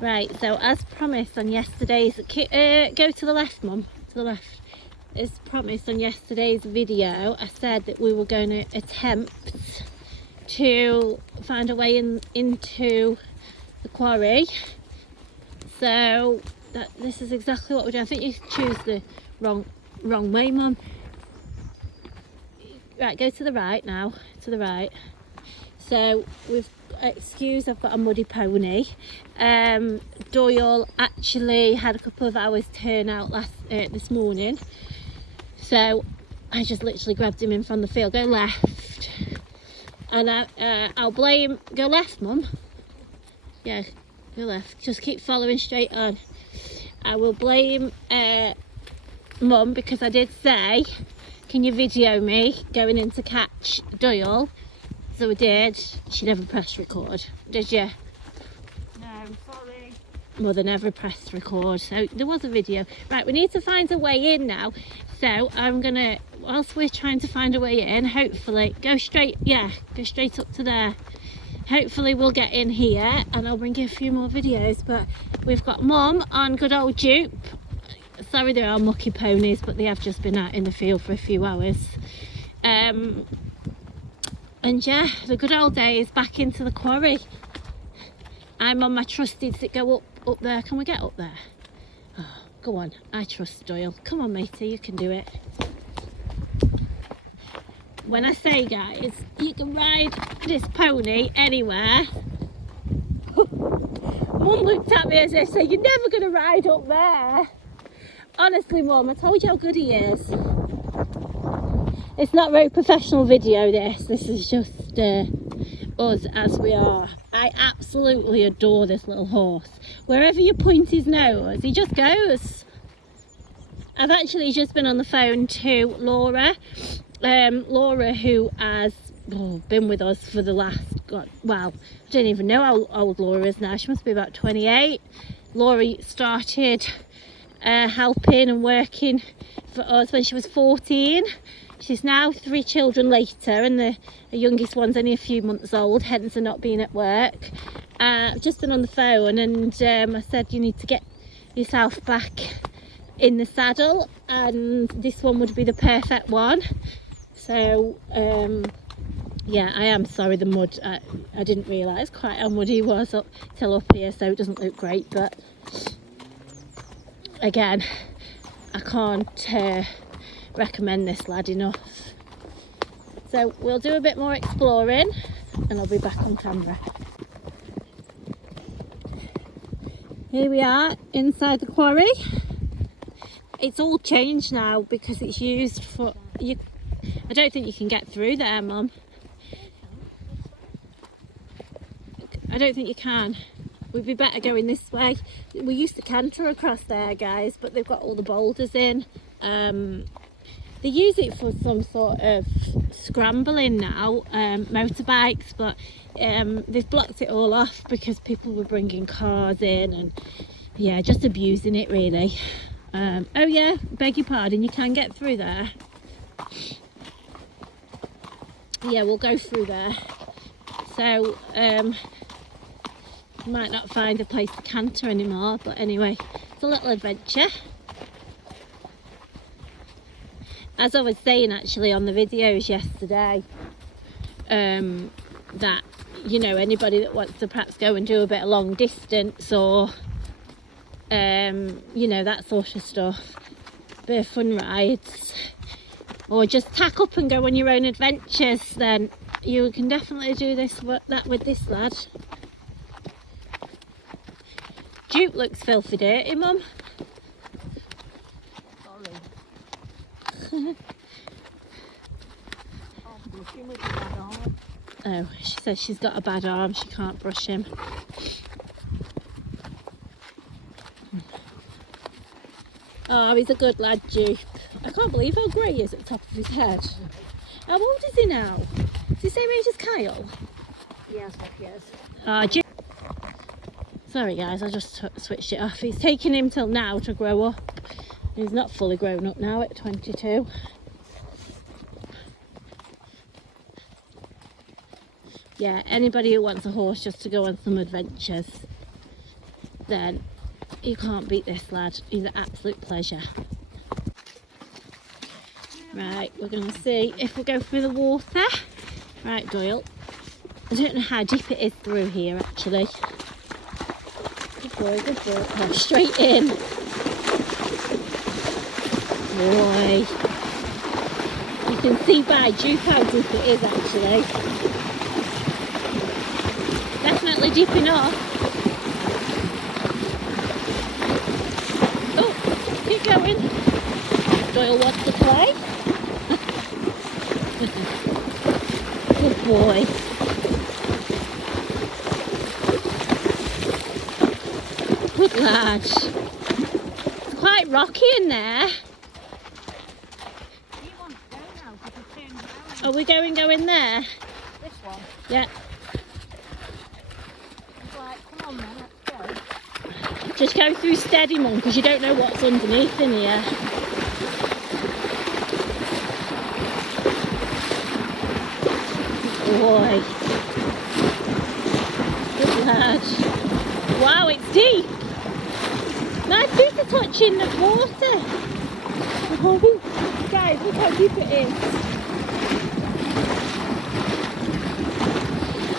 Right, so as promised on yesterday's, go to the left, Mum, to the left. As promised on yesterday's video, I said that we were going to attempt to find a way into the quarry. So this is exactly what we're doing. I think you choose the wrong way, Mum. Right, go to the right now, to the right. So I've got a muddy pony. Doyle actually had a couple of hours turnout this morning, so I just literally grabbed him in from the field. Go left, and I'll blame. Go left, Mum. Yeah, go left. Just keep following straight on. I will blame Mum, because I did say, can you video me going in to catch Doyle? So I did. She never pressed record, did you? No, sorry. Mother never pressed record, so there was a video. Right, we need to find a way in now. So I'm gonna, whilst we're trying to find a way in, hopefully go straight up to there. Hopefully we'll get in here and I'll bring you a few more videos. But we've got Mum on good old dupe. Sorry, they are mucky ponies, but they have just been out in the field for a few hours. And yeah, the good old days back into the quarry. I'm on my trusted to go up there. Can we get up there? Oh, go on, I trust Doyle. Come on, matey, you can do it. When I say, guys, you can ride this pony anywhere. Mum looked at me as if saying, you're never going to ride up there. Honestly, Mum, I told you how good he is. It's not a very professional video, this is just us as we are. I absolutely adore this little horse. Wherever you point his nose, he just goes. I've actually just been on the phone to Laura. Laura, who has been with us for the last, I don't even know how old Laura is now. She must be about 28. Laura started helping and working for us when she was 14. She's now 3 children later, and the youngest one's only a few months old, hence her not being at work. I've just been on the phone, and I said you need to get yourself back in the saddle, and this one would be the perfect one. So yeah, I am sorry the mud, I didn't realise quite how muddy it was till up here, so it doesn't look great, but again, I can't recommend this lad enough. So we'll do a bit more exploring and I'll be back on camera. Here we are inside the quarry. It's all changed now because it's used for I don't think you can get through there, Mum. I don't think you can. We'd be better going this way. We used to canter across there, guys, but they've got all the boulders in. They use it for some sort of scrambling now, motorbikes, but they've blocked it all off because people were bringing cars in and yeah, just abusing it really. Oh yeah, beg your pardon, you can get through there. Yeah, we'll go through there. So might not find a place to canter anymore, but anyway, it's a little adventure. As I was saying actually on the videos yesterday, that, you know, anybody that wants to perhaps go and do a bit of long distance or, you know, that sort of stuff, bit of fun rides, or just tack up and go on your own adventures, then you can definitely do that with this lad. Duke looks filthy dirty, Mum. Oh, she says she's got a bad arm, she can't brush him. Oh, he's a good lad, Duke. I can't believe how grey he is at the top of his head. How old is he now? Is he the same age as Kyle? Yes, yes. Oh, Duke. Sorry guys, I just switched it off. It's taken him till now to grow up. He's not fully grown up now at 22. Yeah, anybody who wants a horse just to go on some adventures. then you can't beat this lad. He's an absolute pleasure. Right, we're going to see if we go through the water. Right, Doyle. I don't know how deep it is through here, actually. Good boy, good boy. Oh, straight in. Boy. You can see by Duke how deep it is, actually. Definitely deep enough. Oh, keep going. Doyle wants to play. Good boy. Good lad. It's quite rocky in there. Are we going there? This one. Yeah. It's like, come on then, let's go. Just go through steady, Mum, because you don't know what's underneath in here. Boy. Good lad. Wow, it's deep. My feet are touching the water. Oh, guys, look how deep it is.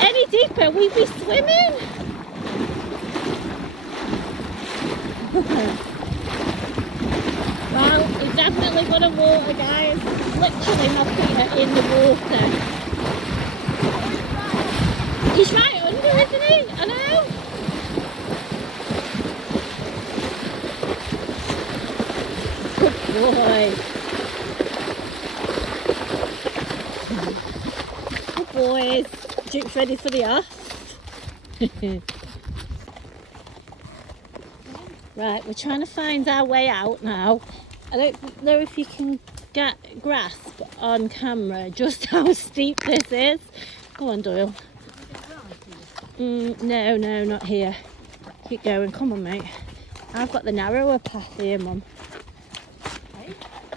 Any deeper, we'd be swimming. Well, it's definitely got a water, guys. Literally, my feet are in the water. He's right under, isn't he? I know. Good boy. Good boys. Duke's ready for the off. Right, we're trying to find our way out now. I don't know if you can grasp on camera just how steep this is. Go on, Doyle. No, not here. Keep going. Come on, mate. I've got the narrower path here, Mum.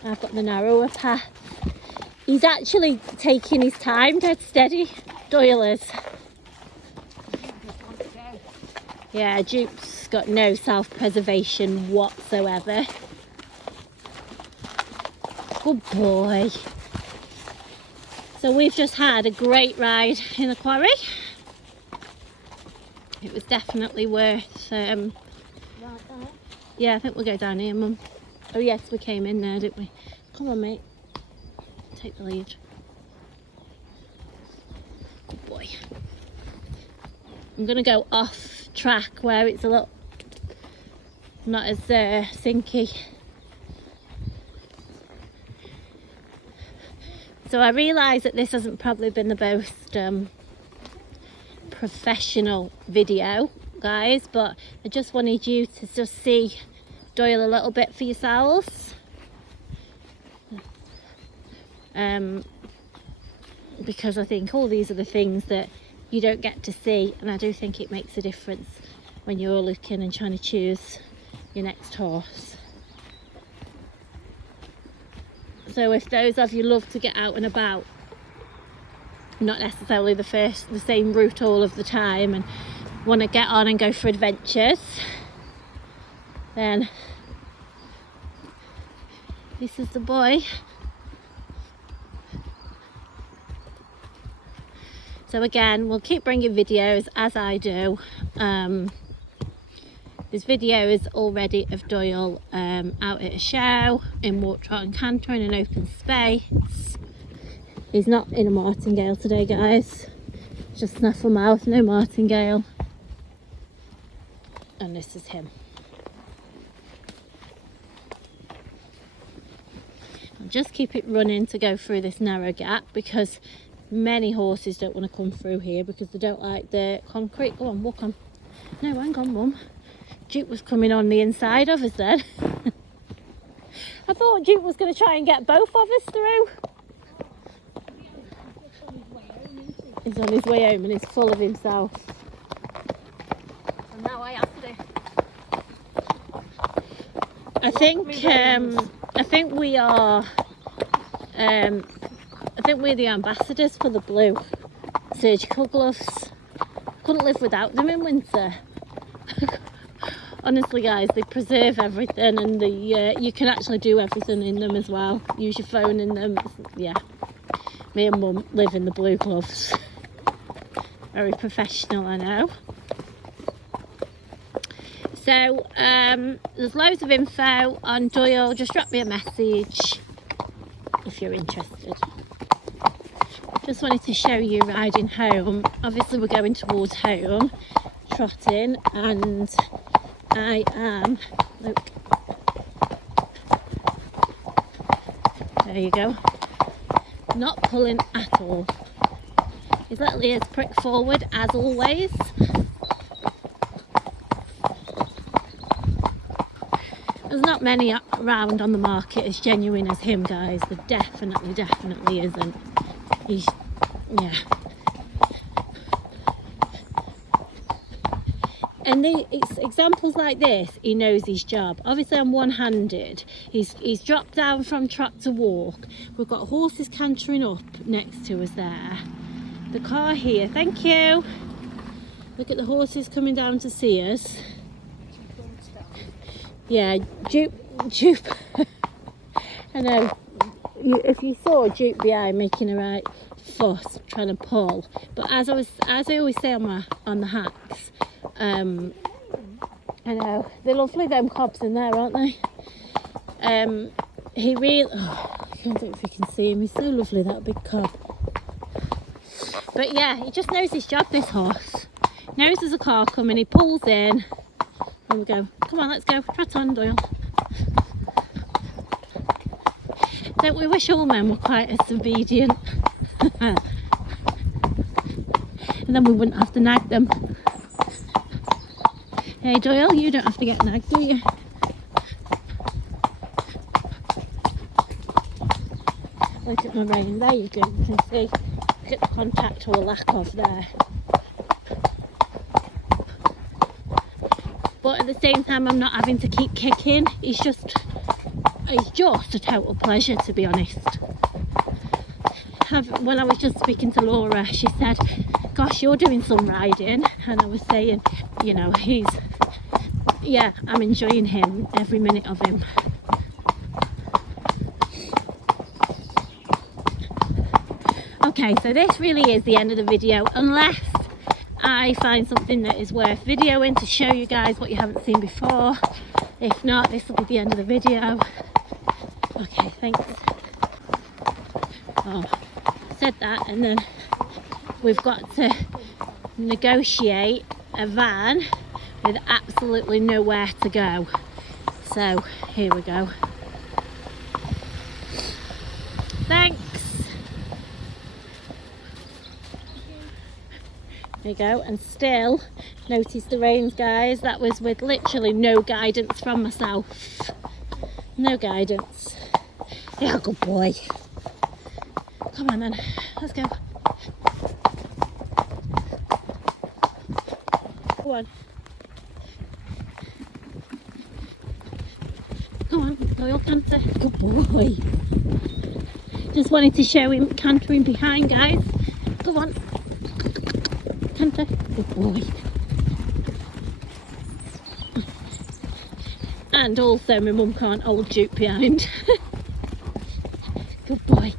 I've got the narrower path. He's actually taking his time, dead steady. Doyle is. Yeah, Duke's got no self-preservation whatsoever. Good boy. So we've just had a great ride in the quarry. It was definitely worth, yeah, I think we'll go down here, Mum. Oh yes, we came in there, didn't we? Come on, mate. Take the lead. Good boy. I'm going to go off track where it's a little not as sinky. So I realise that this hasn't probably been the most professional video, guys, but I just wanted you to just see Doyle a little bit for yourselves. Because I think all these are the things that you don't get to see, and I do think it makes a difference when you're looking and trying to choose your next horse. So if those of you love to get out and about, not necessarily the same route all of the time, and want to get on and go for adventures, then this is the boy. So again, we'll keep bringing videos as I do. There's videos already of Doyle out at a show, in walk, trot and canter in an open space. He's not in a martingale today, guys. Just snaffle mouth, no martingale. And this is him. I'll just keep it running to go through this narrow gap, because many horses don't want to come through here because they don't like the concrete. Go on, walk on. No, hang on, Mum. Duke was coming on the inside of us then. I thought Duke was going to try and get both of us through. He's on his way home and he's full of himself. And now I have to. I think we are. I think we're the ambassadors for the blue surgical gloves. Couldn't live without them in winter. honestly guys, they preserve everything, and you can actually do everything in them as well. Use your phone in them. Yeah, me and Mum live in the blue gloves. Very professional, I know. So there's loads of info on Doyle. Just drop me a message if you're interested. Just wanted to show you riding home. Obviously we're going towards home, trotting, and I am, look, there you go, not pulling at all. His little ears prick forward as always. There's not many around on the market as genuine as him, guys. There definitely isn't. He's, yeah. And it's examples like this, he knows his job. Obviously I'm one-handed. He's dropped down from trot to walk. We've got horses cantering up next to us there. The car here, thank you. Look at the horses coming down to see us. Yeah, Dupe. I know, if you saw Dupe behind making a right fuss trying to pull, but as I always say on the hacks, I know they're lovely, them cobs in there, aren't they? He really, I don't know if you can see him, he's so lovely, that big cob. But yeah, he just knows his job, this horse. Knows there's a car coming, he pulls in, and we go, come on, let's go, trot on, Doyle. Don't we wish all men were quite as obedient? And then we wouldn't have to nag them. Hey Doyle, you don't have to get nagged, do you? Look at my rein, there you go, you can see. Look at the contact or lack of there. But at the same time, I'm not having to keep kicking. It's just a total pleasure, to be honest. When I was just speaking to Laura, she said, gosh, you're doing some riding. And I was saying, you know, I'm enjoying him, every minute of him. Okay, so this really is the end of the video, unless I find something that is worth videoing to show you guys what you haven't seen before. If not, this will be the end of the video. Okay, thanks. Oh, said that, and then we've got to negotiate a van with absolutely nowhere to go. So here we go. Thanks. There you go, and still notice the reins, guys. That was with literally no guidance from myself. No guidance. Yeah, good boy. Come on then, let's go. Go on. Go on, Doyle, canter. Good boy. Just wanted to show him cantering behind, guys. Go on. Canter. Good boy. And also my mum can't hold Duke behind. Good boy.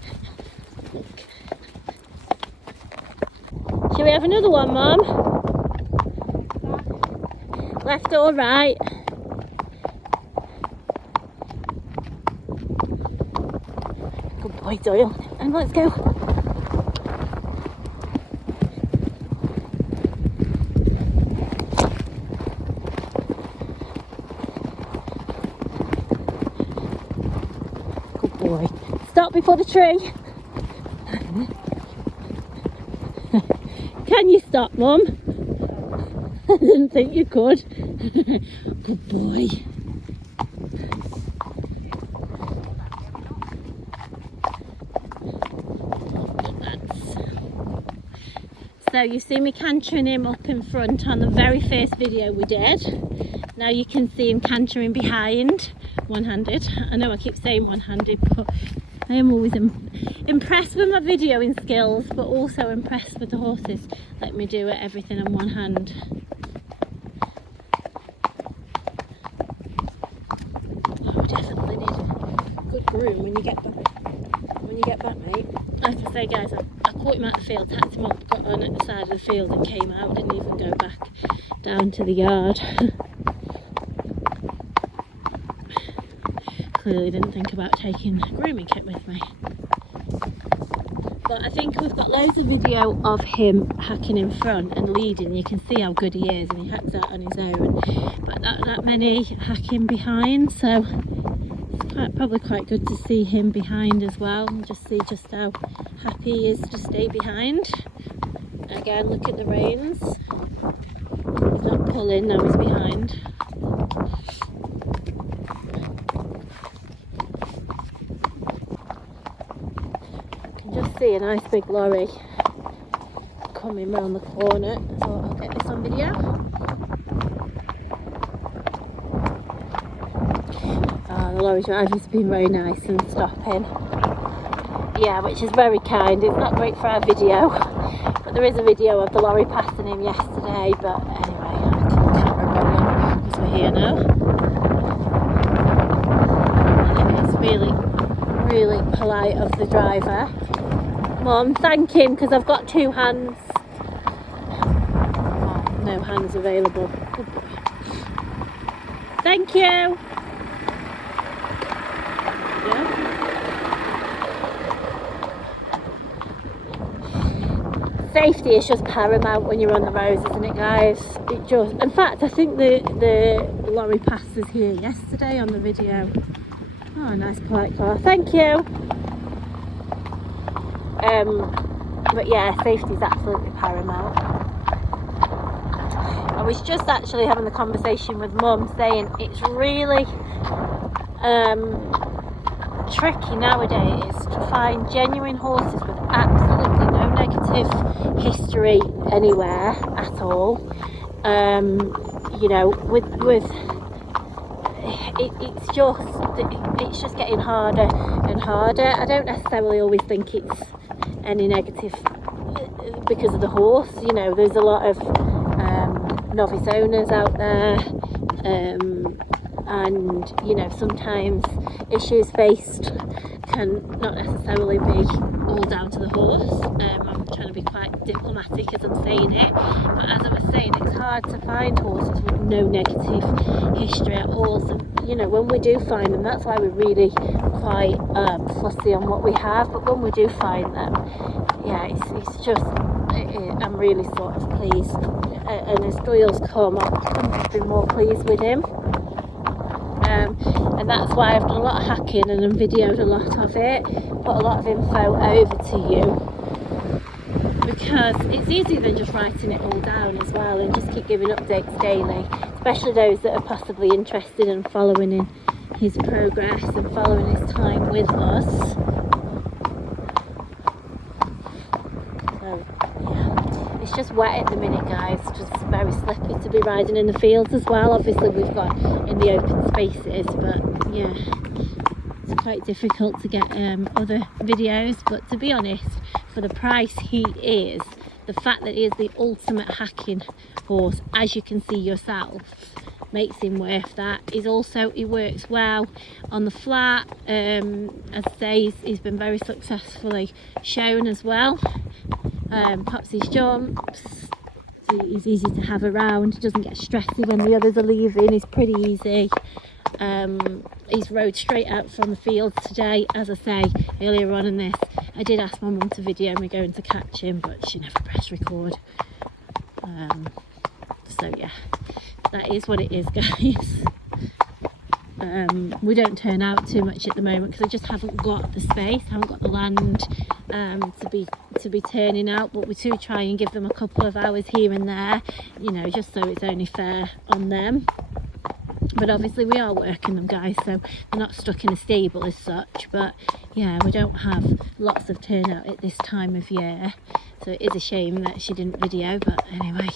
Look. Shall we have another one, Mum? Left or right? Good boy, Doyle. And let's go. Good boy. Stop before the tree. Can you stop, Mum? I didn't think you could. Good boy. So you see me cantering him up in front on the very first video we did. Now you can see him cantering behind, one-handed. I know I keep saying one-handed, but I am always impressed with my videoing skills, but also impressed with the horses. Let me do everything on one hand. groom when you get back, mate. Like I say, guys, I caught him at the field, tacked him up, got on at the side of the field and came out. Didn't even go back down to the yard. Clearly didn't think about taking a grooming kit with me. But I think we've got loads of video of him hacking in front and leading. You can see how good he is, and he hacks out on his own. But not that many hacking behind, so it's probably quite good to see him behind as well, and just see just how happy he is to stay behind. Again, look at the reins. He's not pulling, now he's behind. Just see a nice big lorry coming round the corner, so I'll get this on video. The lorry driver's been very nice and stopping. Yeah, which is very kind. It's not great for our video, but there is a video of the lorry passing him yesterday. But anyway, I can't remember because we're here now. And it is really, really polite of the driver. Mum, thank him, because I've got 2 hands. Oh, no hands available. Good boy. Thank you. Yeah. Safety is just paramount when you're on the roads, isn't it, guys? It just. In fact, I think the lorry passed us here yesterday on the video. Oh, nice polite car. Thank you. But yeah, safety is absolutely paramount. I was just actually having the conversation with Mum, saying it's really tricky nowadays to find genuine horses with absolutely no negative history anywhere at all. You know, it's just getting harder and harder. I don't necessarily always think it's any negative because of the horse. You know, there's a lot of novice owners out there, and you know, sometimes issues faced can not necessarily be all down to the horse. I'm trying to be quite diplomatic as I'm saying it, but as I was saying, it's hard to find horses with no negative history at all. So, you know, when we do find them, that's why we're really quite fussy on what we have. But when we do find them, yeah, it's just, I'm really sort of pleased. And as Doyle's come, I couldn't have been more pleased with him. And that's why I've done a lot of hacking and videoed a lot of it, put a lot of info over to you, because it's easier than just writing it all down as well, and just keep giving updates daily, especially those that are possibly interested in following in his progress and following his time with us. So yeah, it's just wet at the minute, guys, just very slippy to be riding in the fields as well. Obviously we've got in the open spaces, but yeah, it's quite difficult to get other videos. But to be honest, for the price he is, the fact that he is the ultimate hacking horse, as you can see yourself, makes him worth that. He works well on the flat. As I say, he's been very successfully shown as well. Pops his jumps, he's easy to have around, he doesn't get stressy when the others are leaving, he's pretty easy. He's rode straight out from the field today. As I say earlier on in this, I did ask my mum to video me going to catch him, but she never pressed record. So yeah, that is what it is, guys. We don't turn out too much at the moment because I just haven't got the space, haven't got the land to be turning out, but we do try and give them a couple of hours here and there, you know, just so it's only fair on them. But obviously we are working them, guys, so they're not stuck in a stable as such. But yeah, we don't have lots of turnout at this time of year, so it is a shame that she didn't video, but anyway,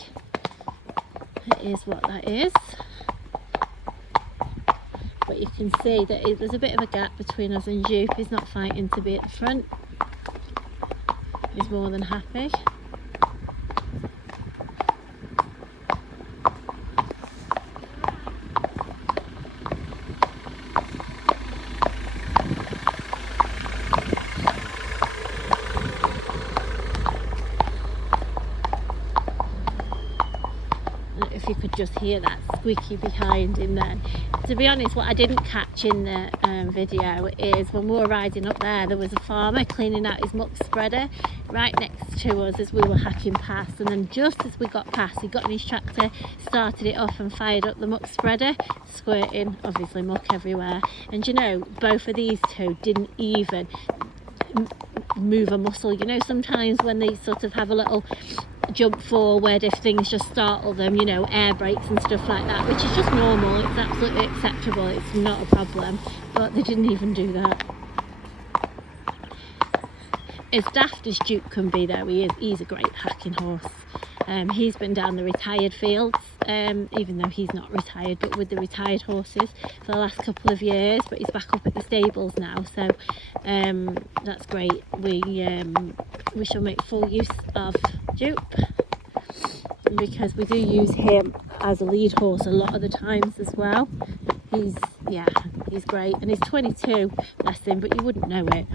it is what that is. But you can see that there's a bit of a gap between us and Jupe. He's not fighting to be at the front, he's more than happy. if you could just hear that squeaky behind him then. To be honest, what I didn't catch in the video is when we were riding up there was a farmer cleaning out his muck spreader right next to us as we were hacking past, and then just as we got past, he got in his tractor, started it off and fired up the muck spreader, squirting obviously muck everywhere. And you know, both of these two didn't even move a muscle. You know, sometimes when they sort of have a little jump forward if things just startle them, you know, air brakes and stuff like that, which is just normal, it's absolutely acceptable, it's not a problem, but they didn't even do that. As daft as Duke can be though, he's a great hacking horse. He's been down the retired fields, even though he's not retired, but with the retired horses for the last couple of years, but he's back up at the stables now, so that's great. We shall make full use of Duke, because we do use him as a lead horse a lot of the times as well. He's great, and he's 22, bless him, but you wouldn't know it.